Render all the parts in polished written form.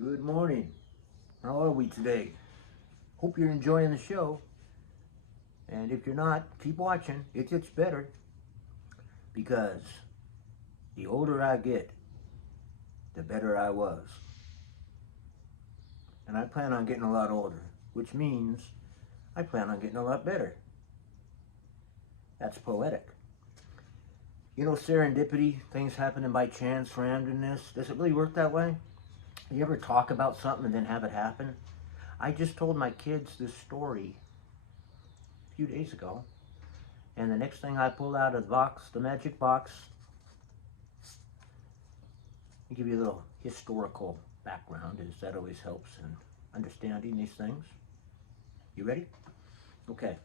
Good morning. How are we today? Hope you're enjoying the show. And if you're not, keep watching. It gets better because the older I get, the better I was. And I plan on getting a lot older, which means I plan on getting a lot better. That's poetic. You know, serendipity, things happening by chance, randomness, does it really work that way? You ever talk about something and then have it happen? I just told my kids this story a few days ago, and the next thing I pulled out of the box, the magic box, I'll give you a little historical background, as that always helps in understanding these things. You ready? Okay.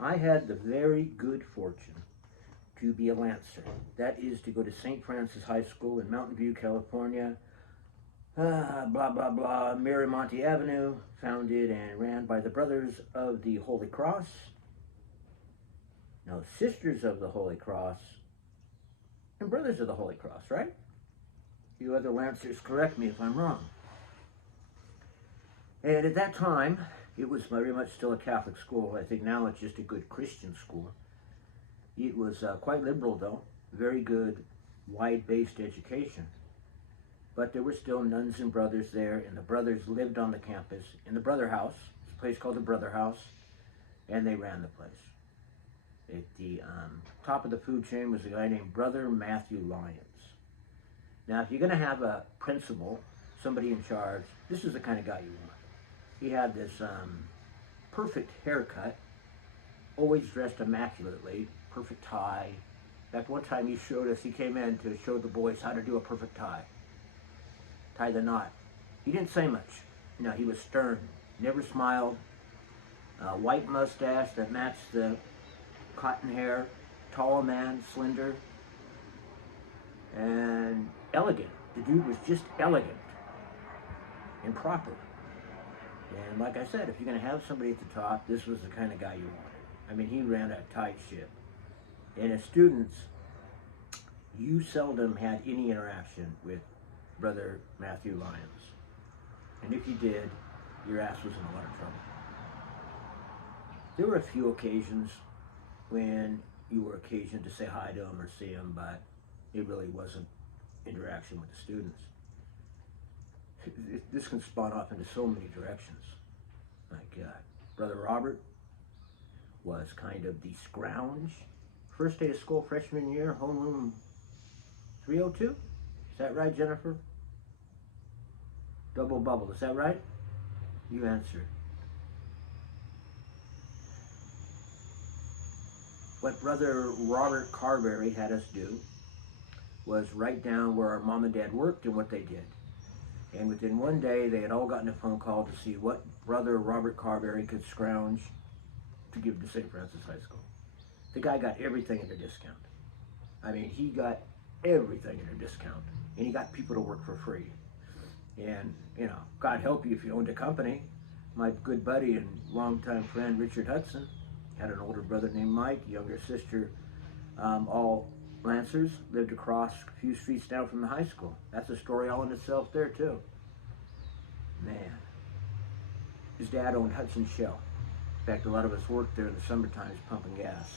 I had the very good fortune to be a Lancer. That is to go to St. Francis High School in Mountain View, California. Blah, blah, blah, Miramonte Avenue, founded and ran by the Brothers of the Holy Cross. No, Sisters of the Holy Cross and Brothers of the Holy Cross, right? You other Lancers, correct me if I'm wrong. And at that time, it was very much still a Catholic school. I think now it's just a good Christian school. It was quite liberal, though. Very good, wide-based education. But there were still nuns and brothers there, and the brothers lived on the campus in the Brother House. It's a place called the Brother House, and they ran the place. At the top of the food chain was a guy named Brother Matthew Lyons. Now, if you're going to have a principal, somebody in charge, this is the kind of guy you want. He had this perfect haircut, always dressed immaculately, perfect tie. In fact, one time he came in to show the boys how to do a perfect tie. Tie the knot. He didn't say much. No, he was stern, never smiled. White mustache that matched the cotton hair. Tall man, slender, and elegant. The dude was just elegant and proper. And like I said, if you're going to have somebody at the top, this was the kind of guy you wanted. I mean, he ran a tight ship. And as students, you seldom had any interaction with Brother Matthew Lyons. And if you did, your ass was in a lot of trouble. There were a few occasions when you were occasioned to say hi to him or see him, but it really wasn't interaction with the students. This can spawn off into so many directions. My God. Brother Robert was kind of the scrounge. First day of school, freshman year, homeroom 302? Is that right, Jennifer? Double bubble, is that right? You answer. What Brother Robert Carberry had us do was write down where our mom and dad worked and what they did. And within one day, they had all gotten a phone call to see what Brother Robert Carberry could scrounge to give to St. Francis High School. The guy got everything at a discount. I mean, he got everything at a discount. And he got people to work for free. And, you know, God help you if you owned a company. My good buddy and longtime friend, Richard Hutchison, had an older brother named Mike, younger sister, all Lancers, lived across a few streets down from the high school. That's a story all in itself there, too. Man. His dad owned Hudson Shell. In fact, a lot of us worked there in the summer times pumping gas.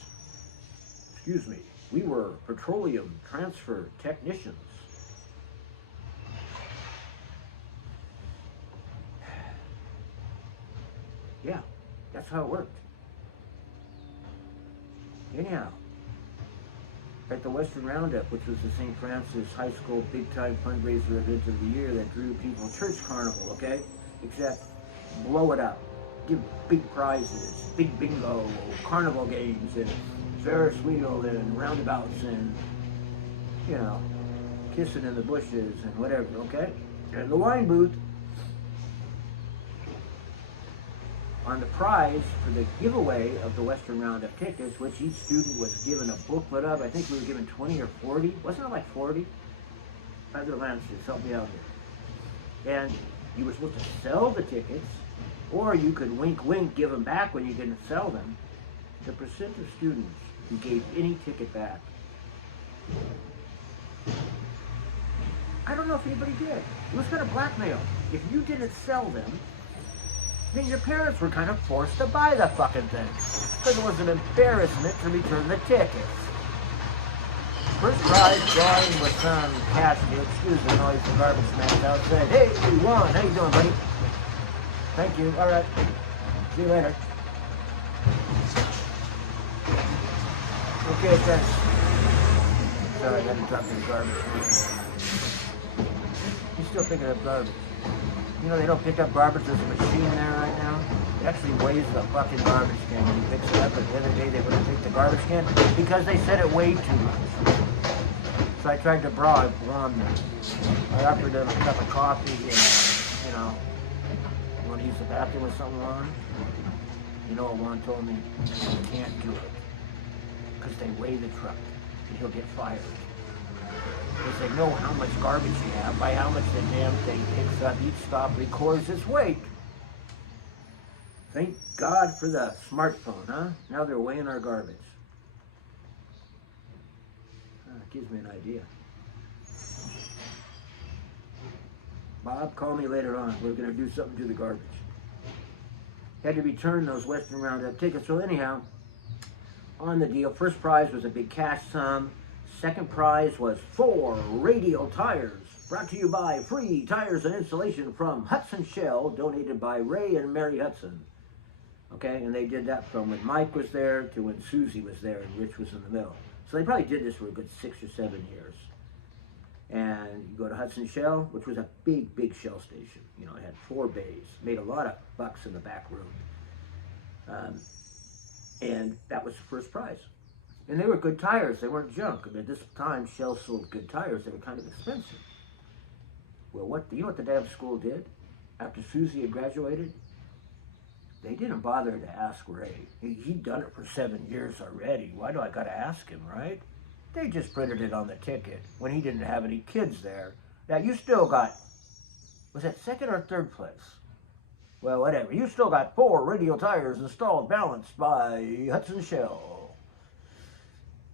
Excuse me, we were petroleum transfer technicians. Yeah, that's how it worked. Anyhow, at the Western Roundup, which was the St. Francis High School big-time fundraiser event of the year that drew people, church carnival, okay? Except blow it up. Give big prizes, big bingo, carnival games, and Ferris wheel, and roundabouts, and, you know, kissing in the bushes, and whatever, okay? And the wine booth, on the prize for the giveaway of the Western Roundup tickets, which each student was given a booklet of. I think we were given 20 or 40. Wasn't it like 40? Other Lancers, help me out here. And you were supposed to sell the tickets, or you could wink, wink, give them back when you didn't sell them. The percent of students who gave any ticket back I don't know if anybody did. It was kind of blackmail. If you didn't sell them, then your parents were kind of forced to buy the fucking thing. Because it was an embarrassment to return the tickets. First prize drawing with some cats. Excuse the noise, the garbage man's outside. Hey, you won. How you doing, buddy? Thank you. All right. See you later. Okay, friends. Sorry, I had to talk to the garbage man. He's still picking up garbage. You know they don't pick up garbage. There's a machine there right now. It actually weighs the fucking garbage can when he picks it up. But the other day they wouldn't take the garbage can because they said it weighed too much. So I tried to bribe Juan there. I offered him a cup of coffee and, you know, you want to use the bathroom with something on? You know what Juan told me? You can't do it. Because they weigh the truck and he'll get fired. Because they know how much garbage you have by how much the damn thing picks up. Each stop records its weight. Thank God for the smartphone, huh? Now they're weighing our garbage. Gives me an idea. Bob, call me later on. We're going to do something to the garbage. Had to return those Western Roundup tickets. So anyhow, on the deal, first prize was a big cash sum. Second prize was 4 radial tires. Brought to you by free tires and installation from Hutchison Shell, donated by Ray and Mary Hutchison. Okay, and they did that from when Mike was there to when Susie was there and Rich was in the middle. So they probably did this for a good 6 or 7 years. And you go to Hutchison Shell, which was a big, big shell station. You know, it had 4 bays, made a lot of bucks in the back room. And that was the first prize. And they were good tires, they weren't junk. I mean, at this time, Shell sold good tires, they were kind of expensive. Well, you know what the damn school did after Susie had graduated? They didn't bother to ask Ray. He'd done it for 7 years already. Why do I got to ask him, right? They just printed it on the ticket when he didn't have any kids there. Now, you still got, was that second or third place? Well, whatever. You still got 4 radial tires installed, balanced by Hutchison Shell.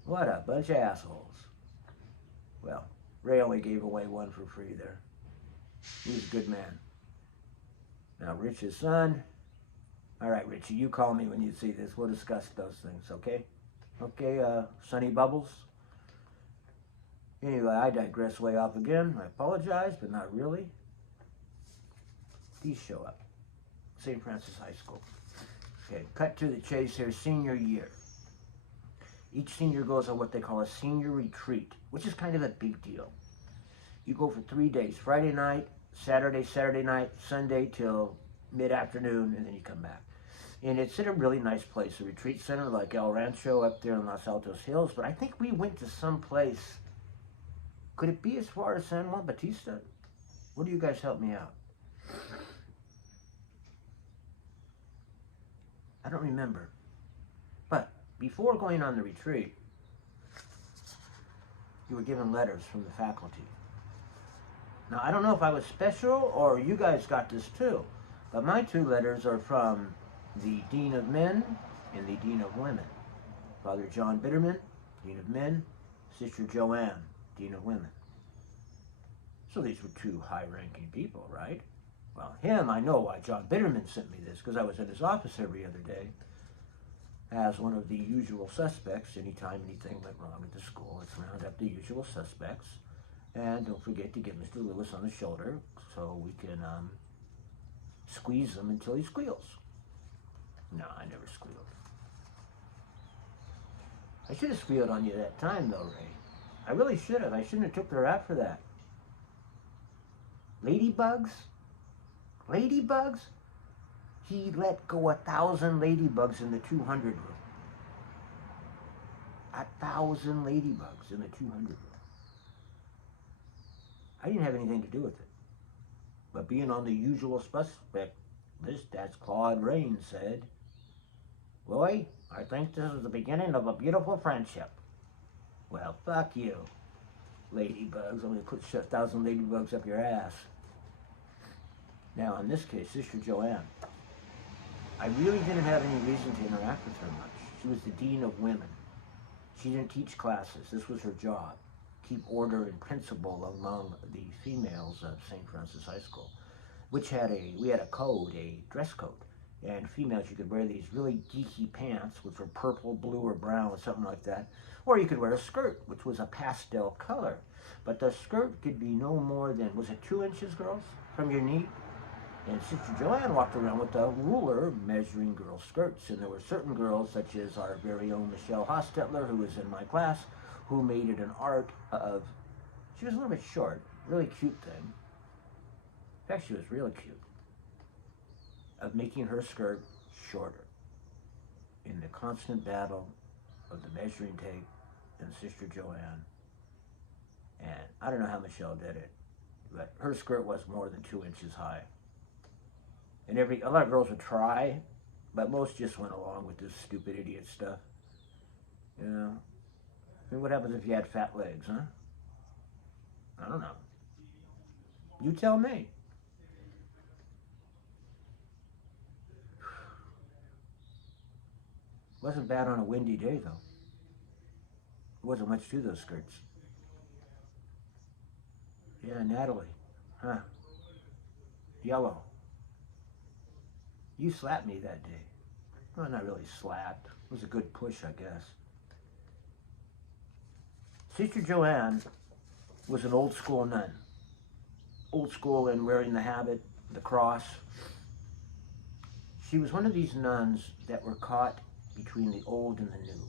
What a bunch of assholes. Well, Ray only gave away 1 for free there. He was a good man. Now, Rich's son. All right, Richie, you call me when you see this. We'll discuss those things, okay? Okay, Sonny Bubbles. Anyway, I digress way off again. I apologize, but not really. These show up. St. Francis High School. Okay, cut to the chase here. Senior year. Each senior goes on what they call a senior retreat, which is kind of a big deal. You go for 3 days. Friday night, Saturday night, Sunday till mid-afternoon, and then you come back. And it's in a really nice place, a retreat center like El Rancho up there in Los Altos Hills. But I think we went to some place. Could it be as far as San Juan Bautista? What do you guys help me out? I don't remember. But before going on the retreat, you were given letters from the faculty. Now, I don't know if I was special or you guys got this too, but my 2 letters are from the Dean of Men and the Dean of Women. Father John Bitterman, Dean of Men, Sister Joanne, Dean of Women. So these were 2 high-ranking people, right? Well, him, I know why John Bitterman sent me this, because I was in his office every other day as one of the usual suspects. Anytime anything went wrong at the school, let's round up the usual suspects. And don't forget to get Mr. Lewis on the shoulder so we can squeeze him until he squeals. No, I never squealed. I should have squealed on you that time, though, Ray. I really should have. I shouldn't have took the rap for that. Ladybugs? Ladybugs? He let go 1,000 ladybugs in the 200 room. 1,000 ladybugs in the 200 room. I didn't have anything to do with it. But being on the usual suspect list, as Claude Rains said, Roy, I think this is the beginning of a beautiful friendship. Well, fuck you, ladybugs. I'm going to put 1,000 ladybugs up your ass. Now, in this case, Sister Joanne, I really didn't have any reason to interact with her much. She was the Dean of Women. She didn't teach classes. This was her job. keep order and principle among the females of St. Francis High School, which we had a code, a dress code. And females, you could wear these really geeky pants, which were purple, blue, or brown, or something like that. Or you could wear a skirt, which was a pastel color. But the skirt could be no more than, was it 2 inches, girls, from your knee? And Sister Joanne walked around with a ruler measuring girls' skirts. And there were certain girls, such as our very own Michelle Hostetler, who was in my class, who made it an art of, she was a little bit short, really cute thing. In fact, she was really cute, of making her skirt shorter in the constant battle of the measuring tape and Sister Joanne. And I don't know how Michelle did it, but her skirt was more than 2 inches high. And a lot of girls would try, but most just went along with this stupid idiot stuff. You know? I mean, what happens if you had fat legs, huh? I don't know. You tell me. Wasn't bad on a windy day, though. There wasn't much to those skirts. Yeah, Natalie. Huh. Yellow. You slapped me that day. Well, not really slapped. It was a good push, I guess. Sister Joanne was an old school nun. Old school in wearing the habit, the cross. She was one of these nuns that were caught between the old and the new.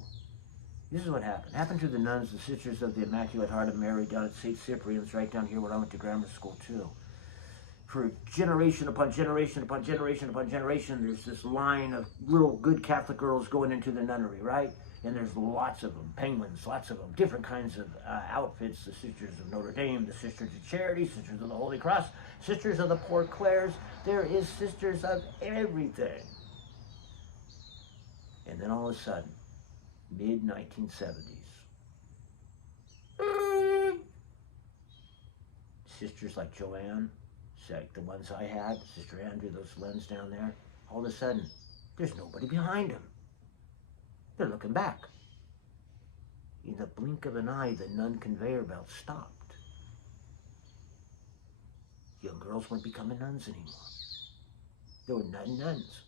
This is what happened. It happened to the nuns, the Sisters of the Immaculate Heart of Mary down at St. Cyprian's, right down here where I went to grammar school too. For generation upon generation upon generation upon generation, there's this line of little good Catholic girls going into the nunnery, right? And there's lots of them, penguins, lots of them, different kinds of outfits, the Sisters of Notre Dame, the Sisters of Charity, Sisters of the Holy Cross, Sisters of the Poor Clares. There is sisters of everything. And then all of a sudden, mid-1970s, sisters like Joanne, like the ones I had, Sister Andrew, those nuns down there, all of a sudden, there's nobody behind them. They're looking back. In the blink of an eye, the nun conveyor belt stopped. Young girls weren't becoming nuns anymore. They were nuns.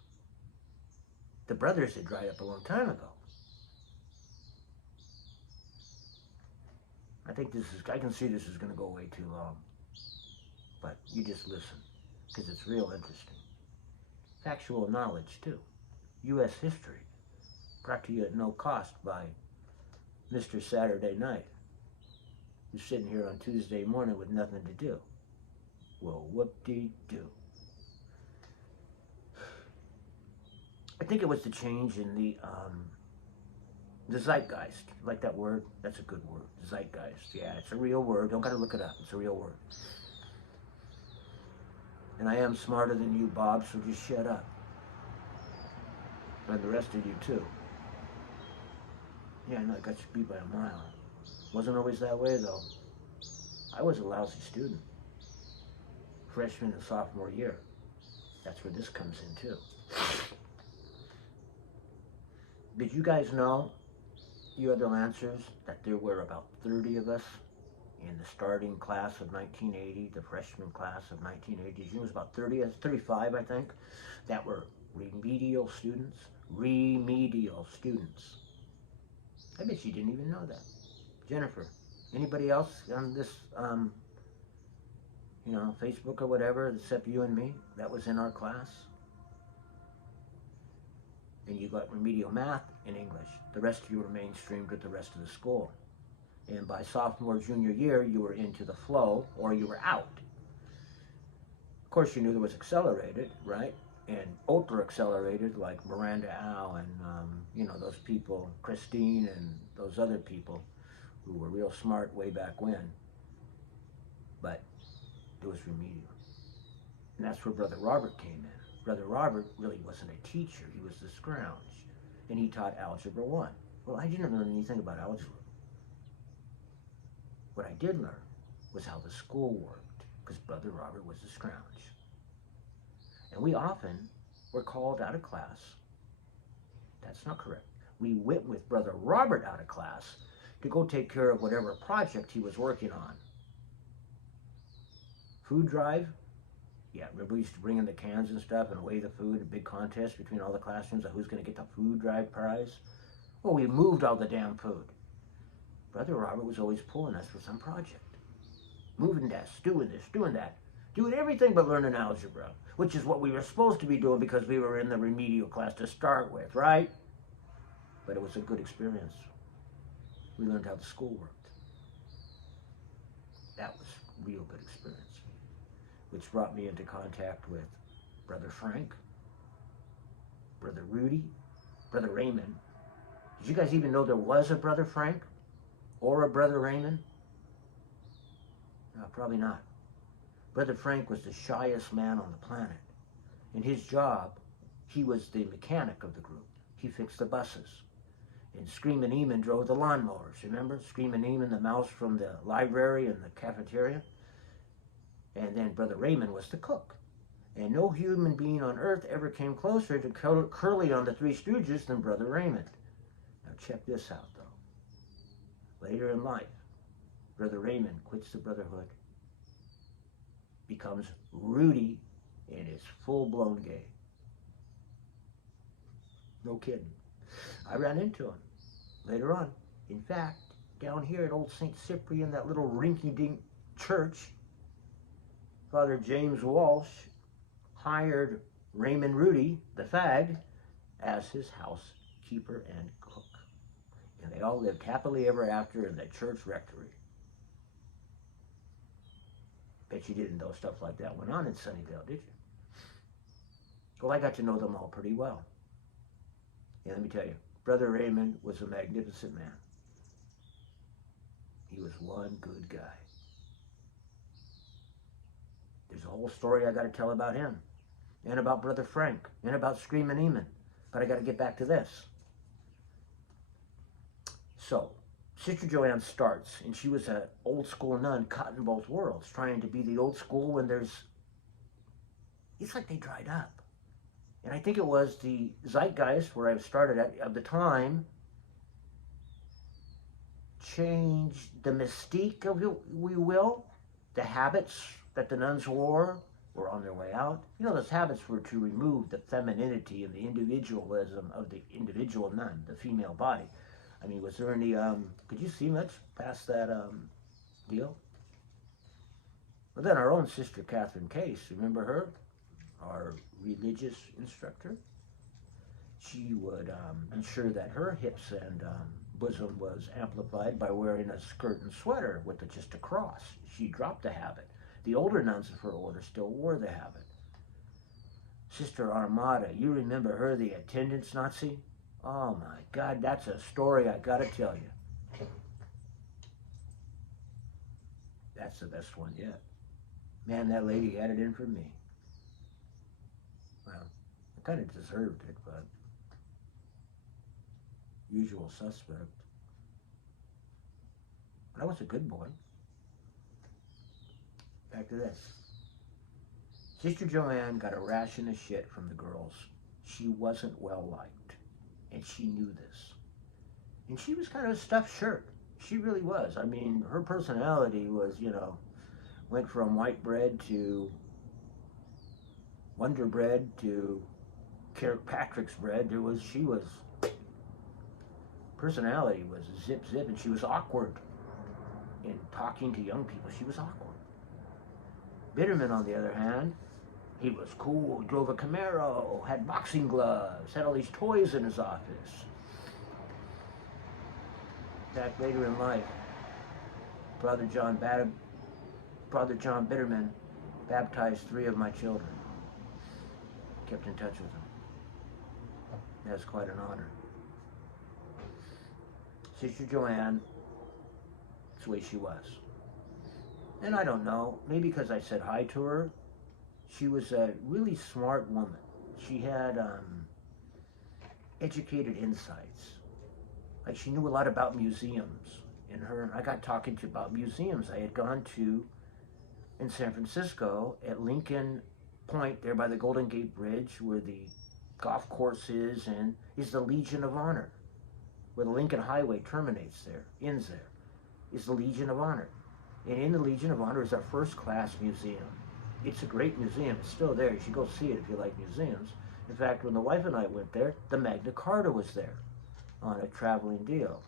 The brothers had dried up a long time ago. I can see this is going to go way too long. But you just listen, because it's real interesting. Factual knowledge, too. U.S. history, brought to you at no cost by Mr. Saturday Night, who's sitting here on Tuesday morning with nothing to do. Well, whoop-de-doo. I think it was the change in the zeitgeist. You like that word? That's a good word. Zeitgeist. Yeah, it's a real word. Don't gotta look it up. It's a real word. And I am smarter than you, Bob, so just shut up. And the rest of you, too. Yeah, I know I got you beat by a mile. Wasn't always that way, though. I was a lousy student. Freshman and sophomore year. That's where this comes in, too. Did you guys know, you other Lancers, that there were about 30 of us in the starting class of 1980, the freshman class of 1980? It was about 35, I think, that were remedial students. Remedial students. I bet you didn't even know that. Jennifer, anybody else on this, Facebook or whatever, except you and me, that was in our class? And you got remedial math and English. The rest of you were mainstreamed with the rest of the school. And by sophomore, junior year, you were into the flow or you were out. Of course, you knew there was accelerated, right? And ultra accelerated, like Miranda Al and, those people, Christine and those other people who were real smart way back when. But it was remedial. And that's where Brother Robert came in. Brother Robert really wasn't a teacher. He was the scrounge. And he taught Algebra 1. Well, I didn't learn anything about algebra. What I did learn was how the school worked, because Brother Robert was the scrounge. And we often were called out of class. That's not correct. We went with Brother Robert out of class to go take care of whatever project he was working on. Food drive? Yeah, remember we used to bring in the cans and stuff and weigh the food, a big contest between all the classrooms of who's going to get the food drive prize? Well, we moved all the damn food. Brother Robert was always pulling us for some project. Moving desks, doing this, doing that. Doing everything but learning algebra, which is what we were supposed to be doing because we were in the remedial class to start with, right? But it was a good experience. We learned how the school worked. That was a real good experience. Which brought me into contact with Brother Frank, Brother Rudy, Brother Raymond. Did you guys even know there was a Brother Frank or a Brother Raymond? No, probably not. Brother Frank was the shyest man on the planet. In his job, he was the mechanic of the group. He fixed the buses. And Screamin' Eamon drove the lawnmowers. Remember? Screamin' Eamon, the mouse from the library and the cafeteria. And then Brother Raymond was the cook. And no human being on earth ever came closer to Curly on the Three Stooges than Brother Raymond. Now check this out, though. Later in life, Brother Raymond quits the Brotherhood, becomes Rudy, and is full-blown gay. No kidding. I ran into him later on. In fact, down here at Old St. Cyprian, that little rinky-dink church, Father James Walsh hired Raymond Rudy, the fag, as his housekeeper and cook. And they all lived happily ever after in the church rectory. Bet you didn't know stuff like that went on in Sunnyvale, did you? Well, I got to know them all pretty well. And let me tell you, Brother Raymond was a magnificent man. He was one good guy. There's a whole story I got to tell about him, and about Brother Frank, and about Screamin' Eamon. But I got to get back to this. So, Sister Joanne starts, and she was an old school nun caught in both worlds, trying to be the old school when it's like they dried up. And I think it was the zeitgeist where I started at the time changed the mystique of, we will, the habits that the nuns wore were on their way out. You know, those habits were to remove the femininity and the individualism of the individual nun, the female body. I mean, was there any, could you see much past that deal? Well, then our own Sister Catherine Case, remember her? Our religious instructor. She would ensure that her hips and bosom was amplified by wearing a skirt and sweater with just a cross. She dropped the habit. The older nuns of her order still wore the habit. Sister Armada, you remember her, the attendance Nazi? Oh my God, that's a story I gotta tell you. That's the best one yet. Man, that lady had it in for me. Well, I kind of deserved it, but usual suspect. But I was a good boy. Back to this. Sister Joanne got a ration of shit from the girls. She wasn't well liked, and she knew this. And she was kind of a stuffed shirt. She really was. I mean, her personality was, went from white bread to Wonder Bread to Kirkpatrick's bread. Personality was zip, and she was awkward in talking to young people. She was awkward. Bitterman, on the other hand, he was cool, drove a Camaro, had boxing gloves, had all these toys in his office. Back later in life, Brother John Bitterman baptized 3 of my children. Kept in touch with them. That's quite an honor. Sister Joanne, that's the way she was. And I don't know, maybe because I said hi to her, she was a really smart woman. She had educated insights. Like, she knew a lot about museums. I got talking to about museums I had gone to in San Francisco at Lincoln Point, there by the Golden Gate Bridge, where the golf course is, and is the Legion of Honor. where the Lincoln Highway terminates there, ends there, is the Legion of Honor. And in the Legion of Honor is our first-class museum. It's a great museum. It's still there. You should go see it if you like museums. In fact, when the wife and I went there, the Magna Carta was there on a traveling deal.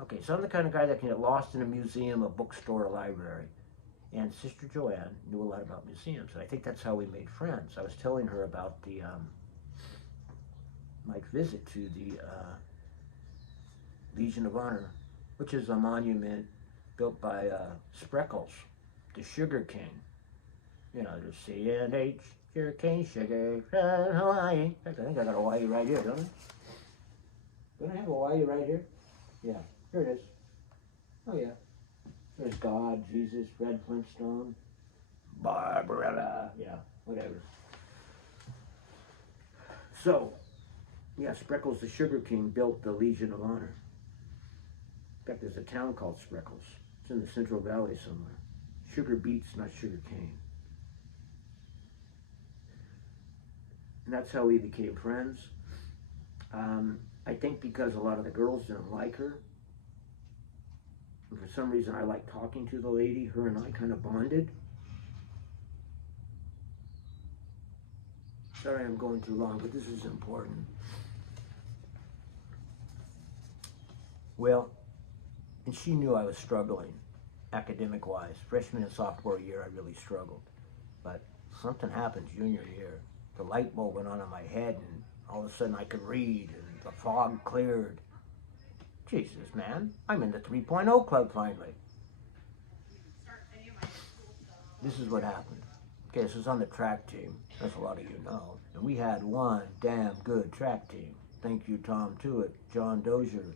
Okay, so I'm the kind of guy that can get lost in a museum, a bookstore, a library. And Sister Joanne knew a lot about museums, and I think that's how we made friends. I was telling her about my visit to the Legion of Honor, which is a monument built by Spreckles, the Sugar King. You know, the C&H, Sugar Cane, Sugar from Hawaii. In fact, I think I got Hawaii right here, don't I? Don't I have Hawaii right here? Yeah, here it is. Oh, yeah. There's God, Jesus, Fred Flintstone, Barbarella, yeah, whatever. So, yeah, Spreckles the Sugar King built the Legion of Honor. In fact, there's a town called Spreckles. It's in the Central Valley somewhere. Sugar beets, not sugar cane. And that's how we became friends. I think because a lot of the girls didn't like her. And for some reason, I liked talking to the lady. Her and I kind of bonded. Sorry I'm going too long, but this is important. Well, and she knew I was struggling, academic-wise. Freshman and sophomore year, I really struggled. But something happened junior year. The light bulb went on in my head, and all of a sudden I could read, and the fog cleared. Jesus, man, I'm in the 3.0 club finally. This is what happened. Okay, this was on the track team. That's a lot of you know. And we had one damn good track team. Thank you, Tom Tewitt, John Dozier,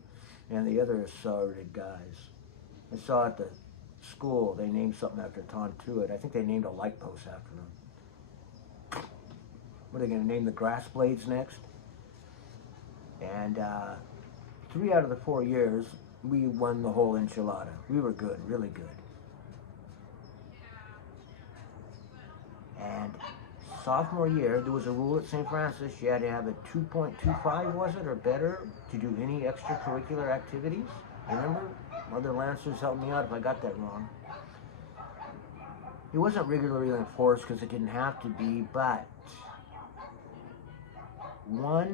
and the other assorted guys. I saw at the school they named something after Tom Tewitt. I think they named a light post after him. What are they going to name the grass blades next? And 3 out of the 4 years, we won the whole enchilada. We were good, really good. And sophomore year, there was a rule at St. Francis. You had to have a 2.25, was it, or better, to do any extracurricular activities. Remember? Mother Lancers helped me out if I got that wrong. It wasn't regularly enforced because it didn't have to be, but were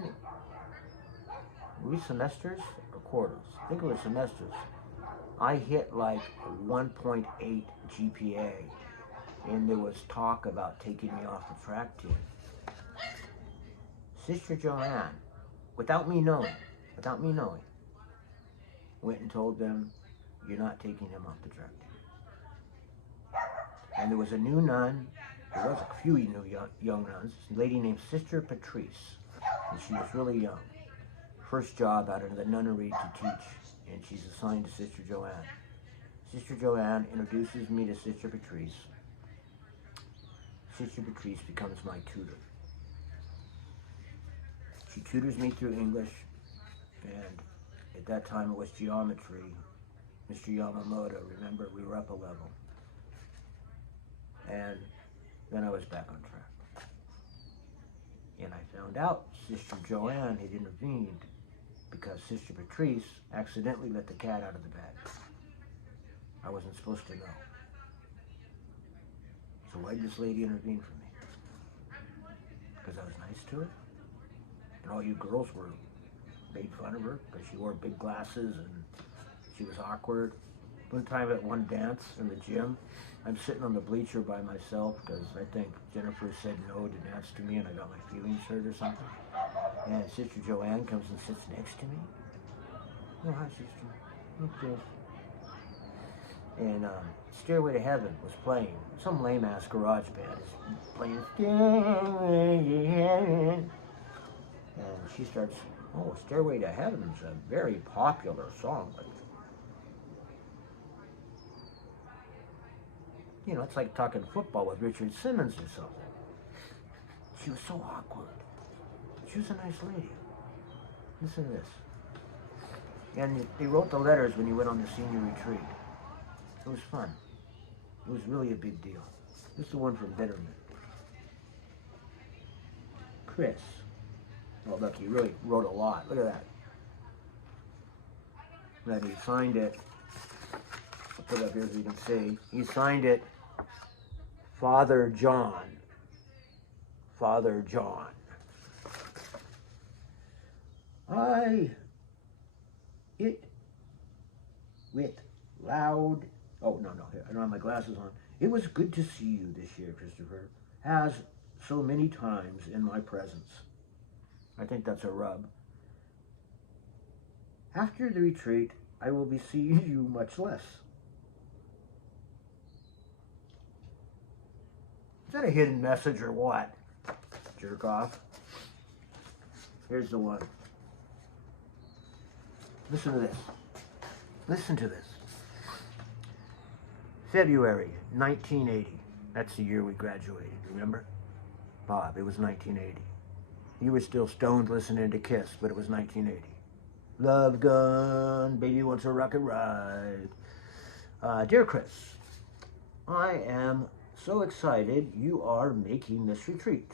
we semesters or quarters? I think it was semesters. I hit like 1.8 GPA, and there was talk about taking me off the track team. Sister Joanne, without me knowing, went and told them, you're not taking him off the track team. And there was a new nun, there was a few new young nuns, a lady named Sister Patrice, and she was really young. First job out of the nunnery to teach, and she's assigned to Sister Joanne. Sister Joanne introduces me to Sister Patrice. Sister Patrice becomes my tutor. She tutors me through English, and at that time it was geometry. Mr. Yamamoto, remember, we were up a level. And then I was back on track. And I found out Sister Joanne had intervened because Sister Patrice accidentally let the cat out of the bag. I wasn't supposed to know. So why did this lady intervene for me? Because I was nice to her? And all you girls made fun of her because she wore big glasses and she was awkward. One time at one dance in the gym, I'm sitting on the bleacher by myself because I think Jennifer said no to dance to me and I got my feelings hurt or something. And Sister Joanne comes and sits next to me. Oh, hi, Sister. Okay. And Stairway to Heaven was playing. Some lame-ass garage band is playing Stairway to Heaven. And she starts, oh, Stairway to Heaven is a very popular song. But, you know, it's like talking football with Richard Simmons or something. She was so awkward. She was a nice lady. Listen to this. And they wrote the letters when you went on the senior retreat. It was fun. It was really a big deal. This is the one from Bitterman. Chris. Oh, look, he really wrote a lot. Look at that. that he signed it. I'll put it up here so you can see. He signed it Father John. Father John. It with loud, oh no, here, I don't have my glasses on. It was good to see you this year, Christopher, as so many times in my presence. I think that's a rub. After the retreat, I will be seeing you much less. Is that a hidden message or what? Jerk off. Here's the one. Listen to this. Listen to this. February 1980. That's the year we graduated, remember? Bob, it was 1980. You were still stoned listening to Kiss, but it was 1980. Love gun, baby wants a rocket ride. Dear Chris, I am so excited you are making this retreat.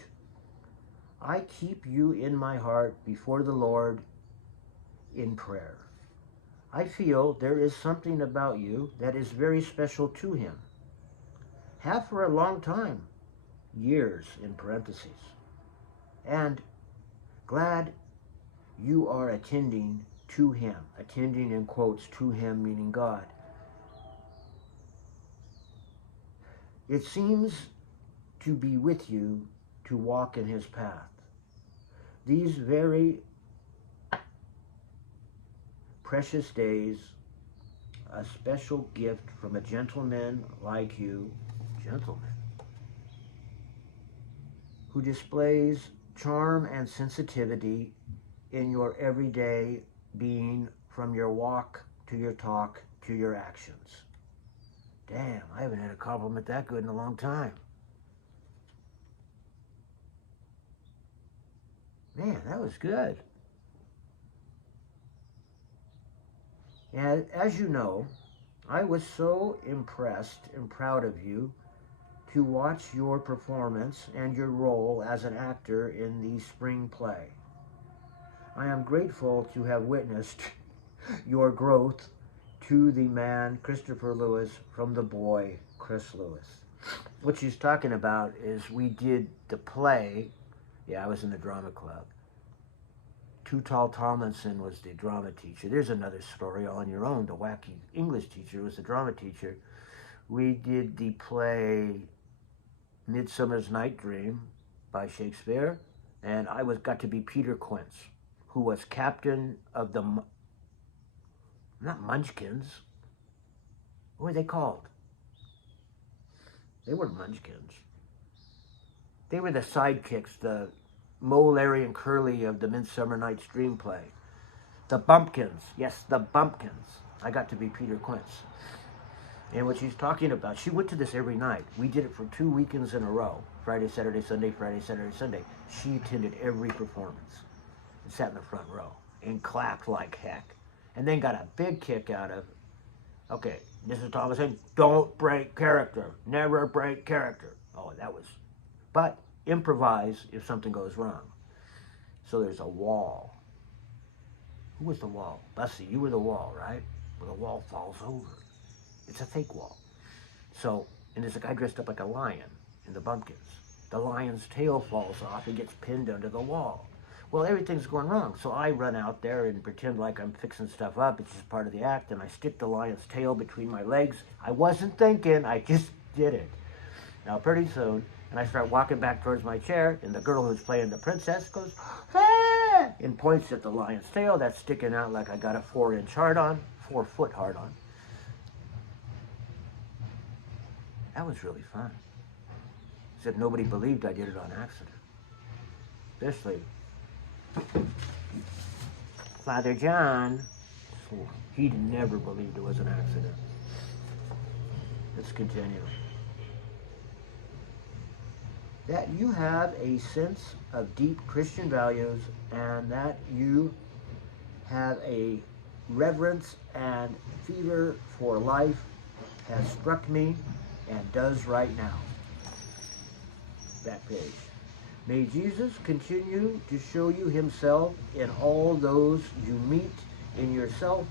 I keep you in my heart before the Lord in prayer. I feel there is something about you that is very special to him. Have for a long time, years in parentheses. And glad you are attending to him. Attending in quotes, to him meaning God. It seems to be with you to walk in his path. These very precious days, a special gift from a gentleman like you, gentleman, who displays charm and sensitivity in your everyday being, from your walk to your talk to your actions. Damn, I haven't had a compliment that good in a long time. Man, that was good. And as you know, I was so impressed and proud of you to watch your performance and your role as an actor in the spring play. I am grateful to have witnessed your growth to the man Christopher Lewis from the boy Chris Lewis. What she's talking about is we did the play. Yeah, I was in the drama club. Too Tall Tomlinson was the drama teacher. There's another story all on your own. The wacky English teacher was the drama teacher. We did the play Midsummer's Night Dream by Shakespeare, and I got to be Peter Quint, who was captain of the, not Munchkins. What were they called? They weren't Munchkins. They were the sidekicks, the Mo, Larry, and Curly of the Midsummer Night's Dream play. The Bumpkins. Yes, the Bumpkins. I got to be Peter Quint. And what she's talking about, she went to this every night. We did it for 2 weekends in a row. Friday, Saturday, Sunday, Friday, Saturday, Sunday. She attended every performance and sat in the front row and clapped like heck. And then got a big kick out of, okay, Mrs. Tomlinson, don't break character. Never break character. Oh, that was, but improvise if something goes wrong. So there's a wall. Who was the wall? Bussy, you were the wall, right? Well, the wall falls over. It's a fake wall. So, and there's a guy dressed up like a lion in the Bumpkins. The lion's tail falls off and gets pinned under the wall. Well, everything's going wrong. So I run out there and pretend like I'm fixing stuff up. It's just part of the act. And I stick the lion's tail between my legs. I wasn't thinking. I just did it. Now, pretty soon, and I start walking back towards my chair, and the girl who's playing the princess goes, ah! And points at the lion's tail that's sticking out like I got a 4-inch hard-on, 4-foot hard-on. That was really fun. Except nobody believed I did it on accident. Especially Father John. He never believed it was an accident. Let's continue. That you have a sense of deep Christian values and that you have a reverence and fever for life has struck me and does right now. Back page. May Jesus continue to show you himself in all those you meet in yourself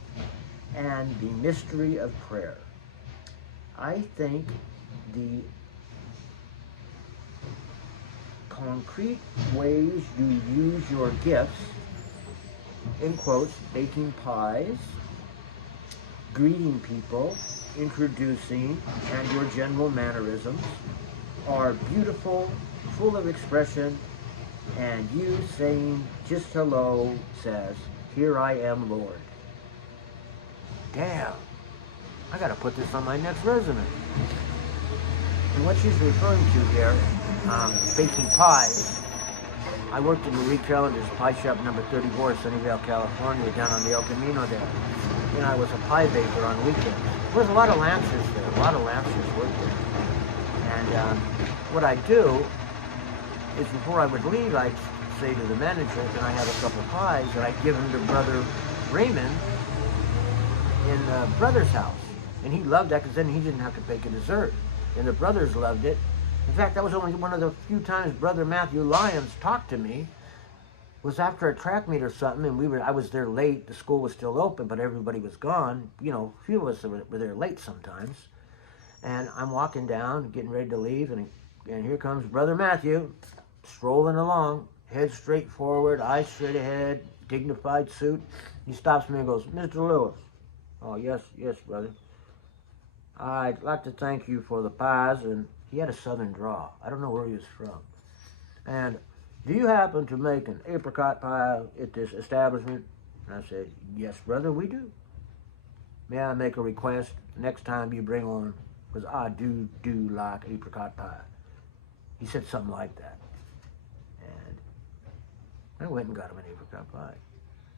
and the mystery of prayer. I think the concrete ways you use your gifts, in quotes, baking pies, greeting people, introducing, and your general mannerisms are beautiful, full of expression, and you saying just hello says, "Here I am, Lord." Damn, I gotta put this on my next resume. And what she's referring to here, baking pies. I worked in Marie Callender's pie shop number 34, Sunnyvale, California, down on the El Camino there. And I was a pie baker on weekends. There was a lot of Lancers there. A lot of Lancers worked there. And what I'd do is before I would leave, I'd say to the manager, "Can I have a couple of pies?" And I'd give them to Brother Raymond in the brother's house. And he loved that because then he didn't have to bake a dessert. And the brothers loved it. In fact, that was only one of the few times Brother Matthew Lyons talked to me. Was after a track meet or something, and I was there late. The school was still open, but everybody was gone. You know, a few of us were there late sometimes. And I'm walking down, getting ready to leave, and here comes Brother Matthew, strolling along, head straight forward, eyes straight ahead, dignified suit. He stops me and goes, "Mr. Lewis." "Oh, yes, brother. I'd like to thank you for the pies." And he had a southern drawl. I don't know where he was from. "And do you happen to make an apricot pie at this establishment?" And I said, "Yes, brother, we do. May I make a request next time you bring one? Because I do like apricot pie." He said something like that. And I went and got him an apricot pie.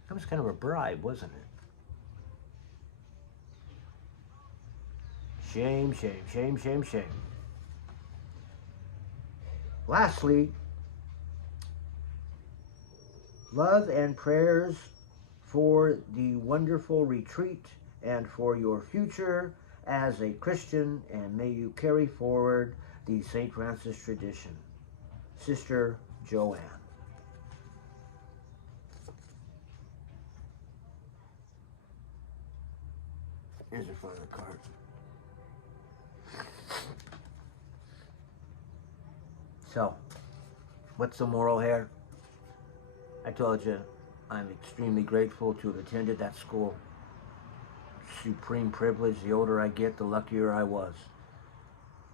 That was kind of a bribe, wasn't it? Shame, shame, shame, shame, shame. Lastly, love and prayers for the wonderful retreat and for your future as a Christian, and may you carry forward the St. Francis tradition. Sister Joanne. Here's the front of the card. So, what's the moral here? I told you, I'm extremely grateful to have attended that school. Supreme privilege. The older I get, the luckier I was.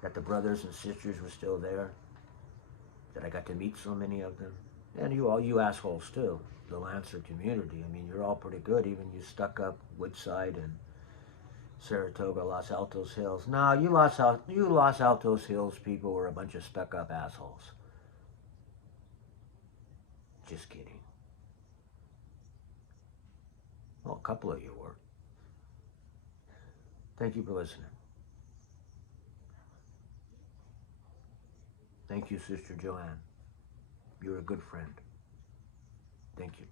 That the brothers and sisters were still there. That I got to meet so many of them. And you assholes too. The Lancer community. I mean, you're all pretty good. Even you stuck up Woodside and Saratoga, Los Altos Hills. No, you Los Altos Hills people were a bunch of stuck-up assholes. Just kidding. Well, a couple of you were. Thank you for listening. Thank you, Sister Joanne. You're a good friend. Thank you.